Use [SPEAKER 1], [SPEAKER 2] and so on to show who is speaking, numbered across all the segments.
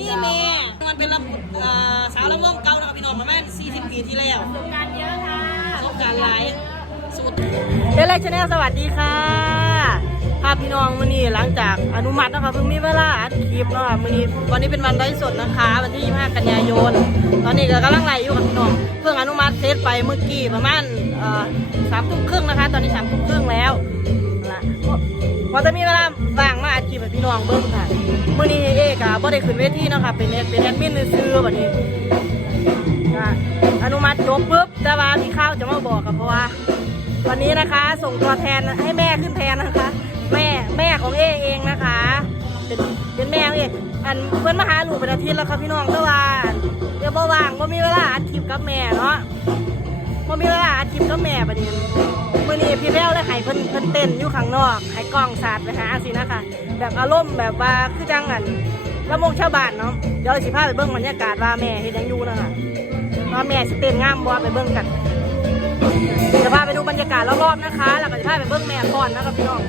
[SPEAKER 1] มีเมย์มันเป็นลำเอ่อสาวลำวงเก่านะครับพี่น้องประมาณ40ปีที่แล้ว
[SPEAKER 2] ประสบการณ์เยอะค่ะ
[SPEAKER 1] ประสบการณ์หลายสุด
[SPEAKER 3] เดลเลชแนลสวัสดีค่ะภาพพี่น้องวันนี้หลังจากอนุมัตินะคะเพิ่งมีเวลาอัดคลิปเนาะวันนี้วันนี้เป็นวันไลฟ์สดนะคะ วันที่ 25 กันยายน ตอนนี้ก็กำลังไล่อยู่กับพี่น้องเพิ่งอนุมัติเซตไปเมื่อกี้ประมาณเอ่อสามทุ่มครึ่งนะคะ ตอนนี้สามทุ่มครึ่งแล้วนั่นละพอจะมีเวลาว่างมาอัดคลิปให้พี่น้องเบิ่งค่ะมื่อนี้เอกอะ บ่ได้ขึ้นเวทีเนาะค่ะเป็นแอดเป็นแอดมินซื้อแบบนี้อนุมัติจบปุ๊บแต่ว่าพี่ข้าวจะมาบอกกับเพราะว่า วันนี้นะคะ ส่งตัวแทนให้แม่ขึ้นแทนนะคะ แม่แม่ของเอเองนะคะ เป็นเป็นแม่ของเออันเพื่อนมาหาลูกเป็นอาทิตย์แล้วครับพี่น้องต่ว่าเดี๋ยวบ่ว่างบ่มีเวลาอัดคลิปกับแม่เนาะบ่มีเวลาอัดคลิปกับแม่ประเดี๋ยวมื่อนี้พี่แพ้วเลยให้เพิ่นเพิ่นเต้นอยู่ข้างนอกให้กล้องสาดไปหาสินะคะแบบอารมณ์แบบว่าคือจังอัน ละมงชาวบ้านเนาะเดี๋ยวสิพาไปเบิ้งบรรยากาศว่าแม่เฮ็ดยังอยู่นะคะว่าแม่สเต้นงามบ่ไปเบิ้งกันจะพาไปดูบรรยากาศรอบๆนะคะ แล้วก็จะพาไปเบิ้งแม่ก่อนนะครับพี่น้อง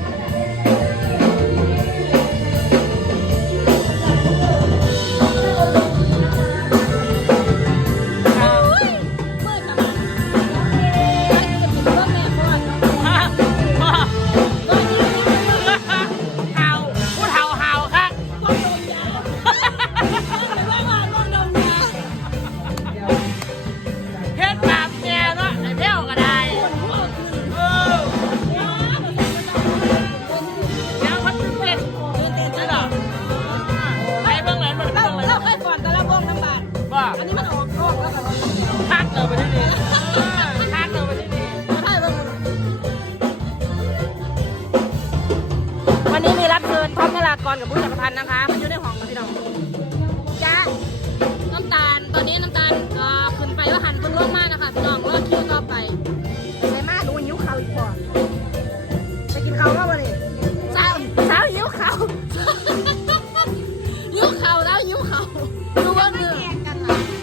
[SPEAKER 3] มือ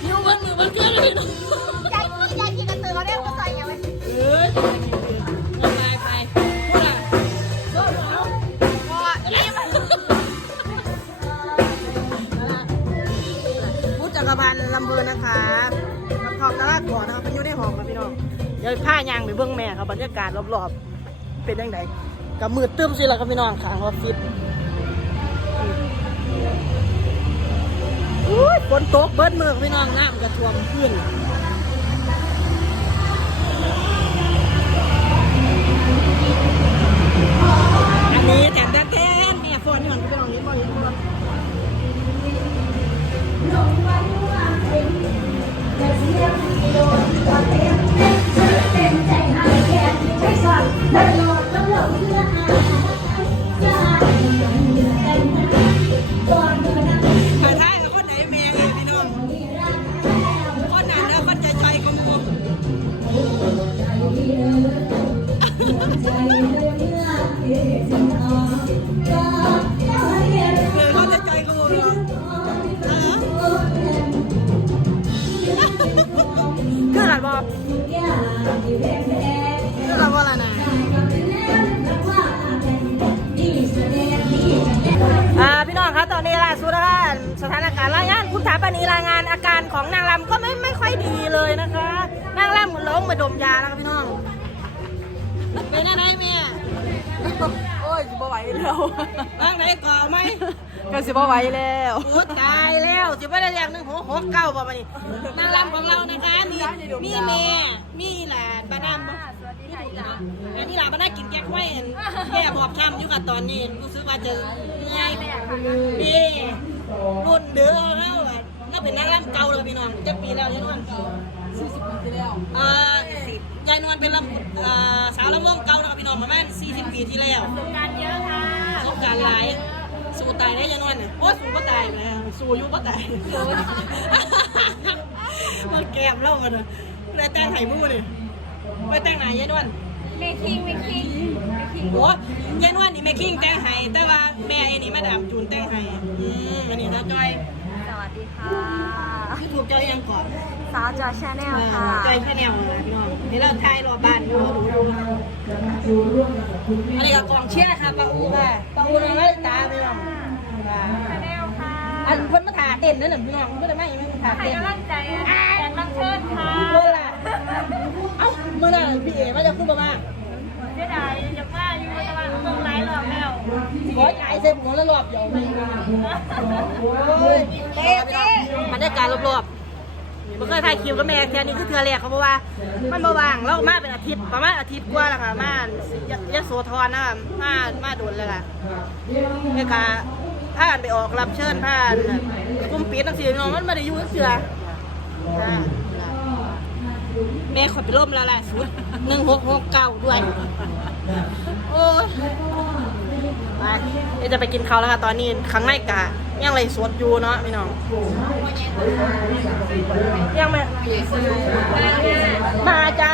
[SPEAKER 3] ยิ้วเบิ้งมือ
[SPEAKER 2] มัน
[SPEAKER 3] เกลือ
[SPEAKER 2] เลยน้อง
[SPEAKER 4] ยายยายกินกระตือเขาได้ก็ใส่ยังไง
[SPEAKER 1] เอ้ยไปไปพูดอะ
[SPEAKER 3] บุญจักรพันธ์ลำเพลินนะคะกับท็อปนรากรนะคะเป็นอยู่ในห้องกับพี่น้องเดี๋ยวผ้ายางไปเบื้องแม่ครับบรรยากาศรอบๆ เป็นยังไงกับมือตึ้มสิละครับพี่น้องขางออฟฟิศ อุ้ยฝนตกเบิ้ลเมือกพี่น้องน้ำกระท่วมขึ้นอันนี้แต่ คืออะไรบอกอะไรนะอ่าพี่น้องครับตอนนี้ล่าสุดนะคะสถานการณ์รายงานคุณถาปานีรายงานอาการของนางรำก็ไม่ไม่ค่อยดีเลยนะคะนางรำเหมือนล้มมาดมยาแล้วครับพี่น้อง
[SPEAKER 1] เป็นอะไรแม่
[SPEAKER 3] โอ้ยสิบ่ไหวแล้ว
[SPEAKER 1] ทางไหนก่อไหม
[SPEAKER 3] ก็สิบ่ไหวแล้ว
[SPEAKER 1] โอ้ตายแล้วจะไม่ได้เรียกหนึ่งหัวหกเก้าป่ะมานี่นางรำของเรานะคะ มีมีเมย์มีหลานบ้านน้ำบ่อันนี้หลานบ้านน้ากินแก้ไว้อันแก้บอบช้ำอยู่กับตอนนี้รู้สึกว่าจะเหนื่อยนี่รุ่นเดือแล้วอะน่าเป็นนางรำเก่าเลยพี่น้องจะปีแล้วยายนวลสี่สิบปีแล้วอ่ายายนวลเป็นลำอ่าสาวลำวงเก่านะครับพี่น้องประมาณสี่สิบปีที่แล้ว
[SPEAKER 2] ประสบการณ์เยอะค่ะ
[SPEAKER 1] ประสบการณ์หลายสู้ตายได้ยังนวลเนี่ยโอ้ยสู้ก็ตายไปแล้วสู้อยุก็ตาย มาแกมเล่ากันเลยเลยแต่งไห่มู่เลยไปแต่งไหนยายนวล
[SPEAKER 4] เมคิงเมคิง
[SPEAKER 1] โอ้ยายนวลนี่แม่คิงแต่งไห้แต่ว่าแม่ไอ้นี่มาดามจูนแต่งไห้อืมอันนี้นะจอย
[SPEAKER 4] สวัสดีค่ะ
[SPEAKER 1] ที่ถูกจอยยังก่อน
[SPEAKER 4] สาวจอชาแนลค่ะ
[SPEAKER 1] จอยข้าแนวเลยพี่น้องนี่เราไทยรอบ้านดูดูอันนี้ก็กองเชียร์ค่ะปาอูค่ะปาอูน้องนาฬิตาพี่น้อง
[SPEAKER 4] ชาแนลค่ะ
[SPEAKER 1] อันเพิ่นมาถ่าย
[SPEAKER 3] เต้นนั่นน่ะพี่น้องไม่ได้มาอีกไม่ได้ ท่า
[SPEAKER 2] ให้
[SPEAKER 3] เต้น
[SPEAKER 2] กำลังใจแอนรับเชิญค่ะ
[SPEAKER 3] เมื่อไหร่เอ้าเมื่อไหร่พี่เอ๋มาจะขึ้นมาบ้าง
[SPEAKER 2] เสียดายอยากว่าอยู่แต่ว่าเมืองไร้หรอกแล้ว
[SPEAKER 3] ขอจ่ายเซ็นผมแล้วรอบเดียวเลยโอ้ยเต้เต้บรรยากาศรอบๆมันเคยถ่ายคลิปกับแม่แค่นี้คือเทือแรกเขาบอกว่า มันมาว่างแล้วมาเป็นอาทิตย์ประมาณอาทิตย์กว่าแล้วค่ะมายะโสธรนะคะมามาโดนเลยล่ะเนี่ยค่ะ ผ่านไปออกรับเชิญผ่านกลุ่มปิดทั้งสี่น้องมันม่ได้อยู่ทั้งเสือแม่ขอไปร่มล้วแหละสุดหนึ่งหกหกเก้าด้วย โอ้ยไปเดี๋ยวจะไปกินเขาแล้วค่ะตอนนี้ครั้งแรกกะยังไรสวดอยู่เนาะพี่น้องยังไหมมาจ้า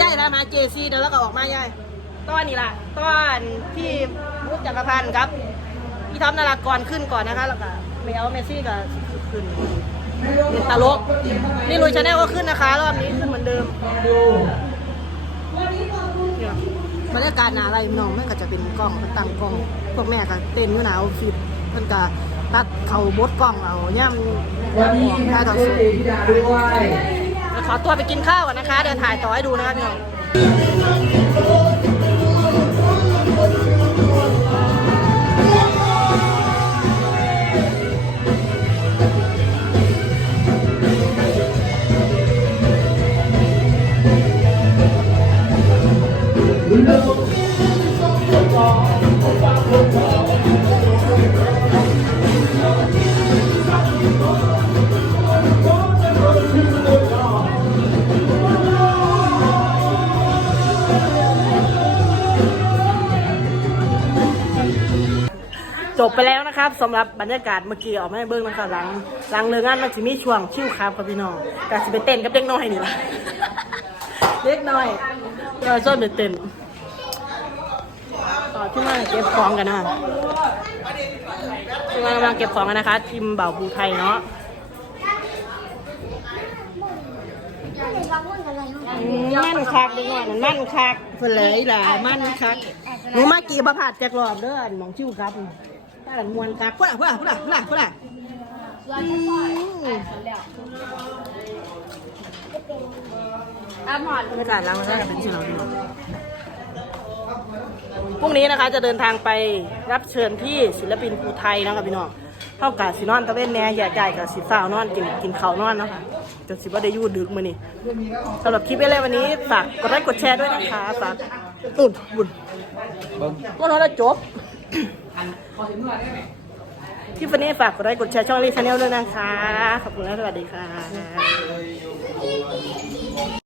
[SPEAKER 3] ย่ายแล้วมาเจซีเดี๋ยวแล้วก็ออกมาย่ายตอนนี้ล่ะตอนที่มุกจักรพันธ์ครับ พี่ท็อปนารากรขึ้นก่อนนะคะแล้วก็เมลเมซี่ก็ขึ้นเป็นตลก นี่ลุยชาแนลก็ขึ้นนะคะรอบนี้ขึ้นเหมือนเดิมบรรยากาศหนาอะไรน้องแม่ก็จะเป็นกล้องตั้งกล้องพวกแม่ก็เต้นอยู่หนาวฟิตเพิ่นก็ตัดเขาบดกล้องเอาย่ำย่ำออกถ่าต่อสดแล้ขอตัวไปกินข้าวก่อนนะคะ เดี๋ยวถ่ายต่อให้ดูนะคะพี่น้อง จบไปแล้วนะครับสำหรับบรรยากาศเมื่อกี้ออกมาให้เบิ้งนะครับหลังหลังเลิกงานมันจะมีช่วงชิวครับครับพี่น้องก็จะไปเต้นกับเด็กน้อยนี่ล่ะเด็กน้อยเราชอบไปเต้น ต่อที่มาเก็บของกันนะที่มากำลังเก็บของกันนะคะ ทีมเบ่าวภูไทยเนาะมั่นคักด็กน้อยนั่นมั่นคักเพื่นเลยล่ะมั่นคักหนูมากี่บะผัดแจกรอบเด้อหมองชิวครับถ้าหลังมวนคักพุ่นอะพุ่นอะพุ่นอะพุ่นอะพุ่นอะอา
[SPEAKER 2] หมอน
[SPEAKER 4] บรรยากาศล้างมันก็จะเป็นเช่นนี้ พรุ่งนี้นะคะจะเดินทางไปรับเชิญที่ศิลปินภูไทยนะครับพี่น้องเท่ากับสีนอนตะเวนแหน่แย่ใหญ่กับสีฟ้าวนอนกินกินข้าวนอนเนาะคะจนสิว่าได้ยูดึกมานี่สำหรับคลิปอะไรวันนี้ฝากกดไลค์กดแชร์ด้วยนะคะฝากตุ่นบุญก็เราจะจบคลิปวันนี้ฝากกดไลค์กดแชร์ช่องรีชาแนลด้วยนะคะขอบคุณและสวัสดีค่ะ